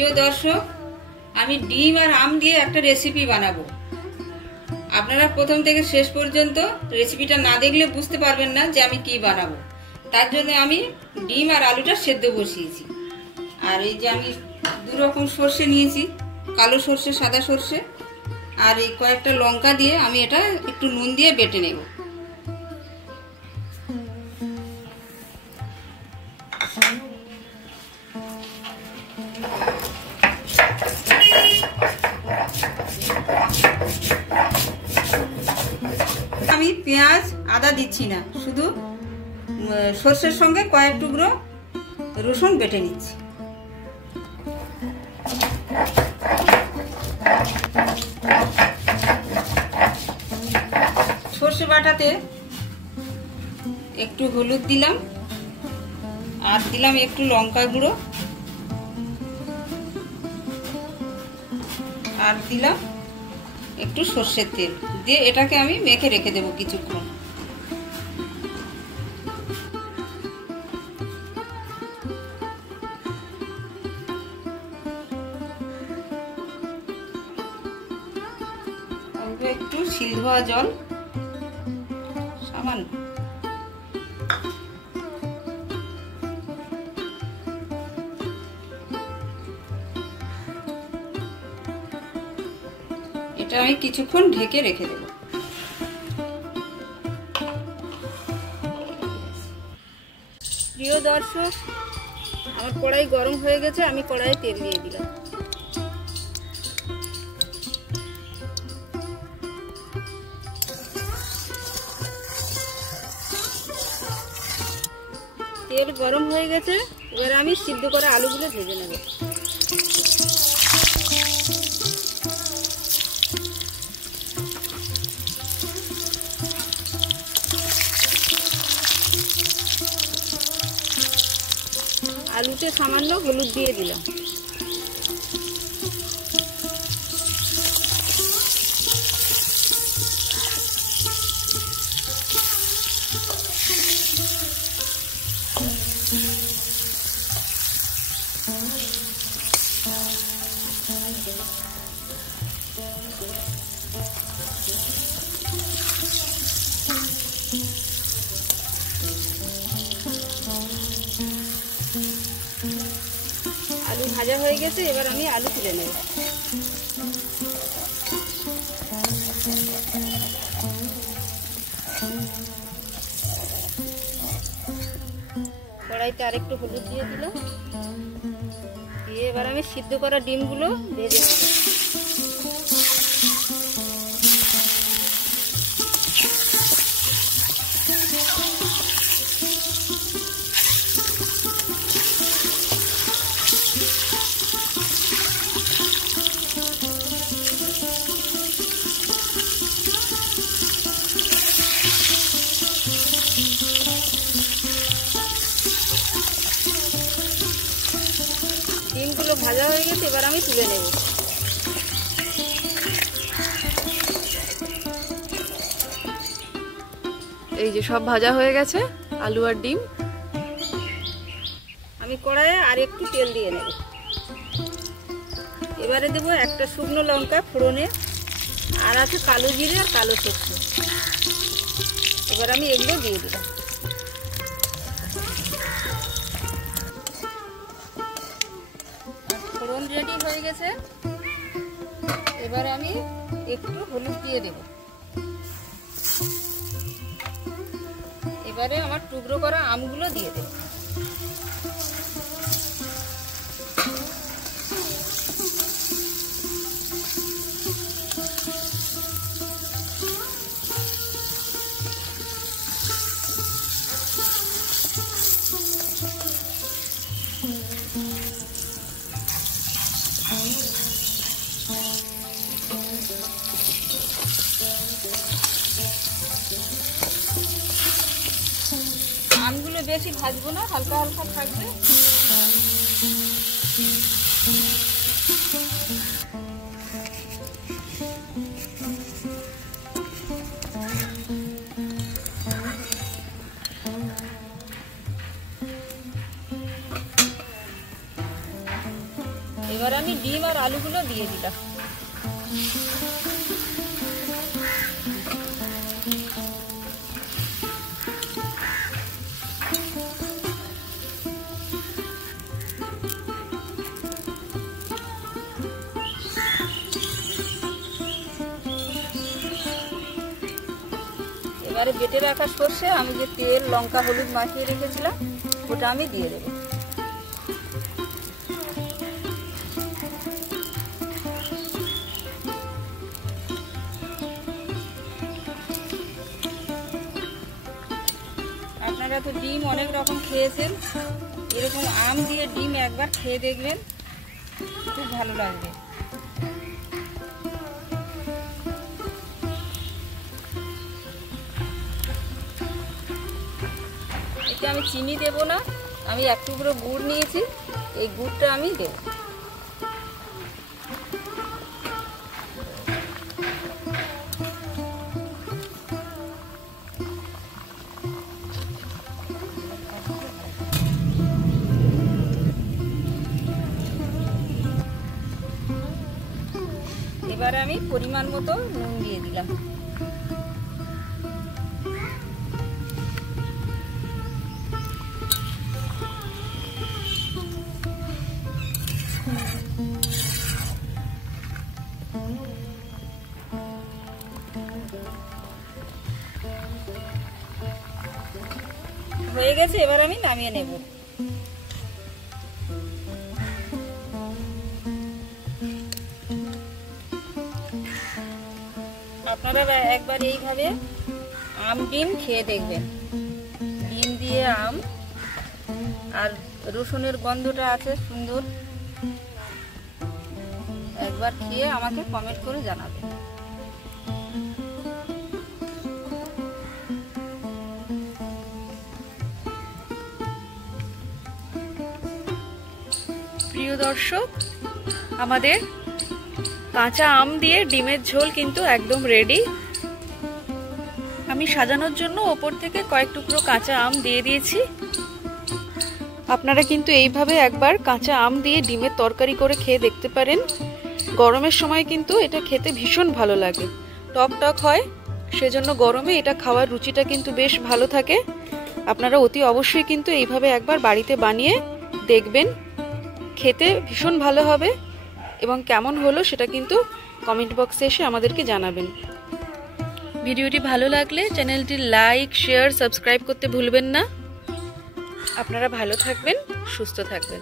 প্রিয় দর্শক, আমি ডিম আর আম দিয়ে একটা রেসিপি বানাবো। আপনারা প্রথম থেকে শেষ পর্যন্ত রেসিপিটা না দেখলে বুঝতে পারবেন না যে আমি কি বানাবো। তার জন্য আমি ডিম আর আলুটা সেদ্ধ বসিয়েছি। আর এই যে আমি দু রকম সর্ষে নিয়েছি, কালো সর্ষে, সাদা সর্ষে, আর এই কয়েকটা লঙ্কা দিয়ে আমি এটা একটু নুন দিয়ে বেটে নেব। আমি পেঁয়াজ আদা দিচ্ছি না, শুধু সর্ষের সঙ্গে কয়েক টুকরো রসুন বেটে নিচ্ছি। সর্ষে বাটাতে একটু হলুদ দিলাম, আর দিলাম একটু লঙ্কা গুঁড়ো, আর দিলাম একটু সর্ষের তেল দিয়ে এটাকে আমি মেখে রেখে দেবো কিছুক্ষণ। অল্প একটু শিল ধোয়া জল, সামান্য। এটা আমি কিছুক্ষণ ঢেকে রেখে দেব। প্রিয় দর্শক, আমার কড়াই গরম হয়ে গেছে, আমি কড়াইয়ে তেল দিয়ে দিলাম। তেল গরম হয়ে গেছে, এবার আমি সিদ্ধ করে আলুগুলো ভেজে নেব। আলুতে সামান্য হলুদ দিয়ে দিলাম। আলু ভাজা হয়ে গেছে, এবার আমি আলু তুলে নেব। কড়াইতে আরেকটু হলুদ দিয়ে দিলাম, দিয়ে এবার আমি সিদ্ধ করা ডিমগুলো ভেজে নেব। ডিমগুলো ভাজা হয়ে গেছে, এবার আমি তুলে নেব। এই যে সব ভাজা হয়ে গেছে আলু আর ডিম। আমি কড়াইয়ে আর একটু তেল দিয়ে নেব। এবারে দেবো একটা শুকনো লঙ্কা ফোড়নে, আর আছে কালো জিরে আর কালো সরষে। এবার আমি এগুলো দিয়ে দিলাম। ফোড়ন রেডি হয়ে গেছে, এবারে আমি একটু হলুদ দিয়ে দেব। এবারে আমার টুকরো করা আমগুলো দিয়ে দেব। আমগুলো বেশি ভাজবো না, হালকা হালকা থাকবে। এবার এবার আমি ডিম আর আলুগুলো দিয়ে দিলাম। এবারে বেটে রাখা সর্ষে আমি যে তেল লঙ্কা হলুদ মাখিয়ে রেখেছিলাম ওটা আমি দিয়ে দেব। আপনারা তো ডিম অনেক রকম খেয়েছেন, এরকম আম দিয়ে ডিম একবার খেয়ে দেখবেন, খুব ভালো লাগবে। এতে আমি চিনি দেব না, আমি এক টুকরো গুড় নিয়েছি, এই গুড়টা আমি দেব। এবার আমি পরিমাণ মতো নুন দিয়ে দিলাম। হয়ে গেছে, এবার আমি নামিয়ে নেব। আপনারা একবার এইভাবে আম ডিম খেয়ে দেখবেন। ডিম দিয়ে আম আর রসুনের গন্ধটা আছে সুন্দর, একবার খেয়ে আমাকে কমেন্ট করে জানাবেন। প্রিয় দর্শক, আমাদের কাঁচা আম দিয়ে ডিমের ঝোল কিন্তু একদম রেডি। আমি সাজানোর জন্য ওপর থেকে কয়েক টুকরো কাঁচা আম দিয়ে দিয়েছি। আপনারা কিন্তু এইভাবে একবার কাঁচা আম দিয়ে ডিমের তরকারি করে খেয়ে দেখতে পারেন। গরমের সময় কিন্তু এটা খেতে ভীষণ ভালো লাগে, টক টক হয়, সেজন্য গরমে এটা খাওয়ার রুচিটা কিন্তু বেশ ভালো থাকে। আপনারা অতি অবশ্যই কিন্তু এইভাবে একবার বাড়িতে বানিয়ে দেখবেন, খেতে ভীষণ ভালো হবে। এবং কেমন হলো সেটা কিন্তু কমেন্ট বক্সে এসে আমাদেরকে জানাবেন। ভিডিওটি ভালো লাগলে চ্যানেলটি লাইক, শেয়ার, সাবস্ক্রাইব করতে ভুলবেন না। আপনারা ভালো থাকবেন, সুস্থ থাকবেন।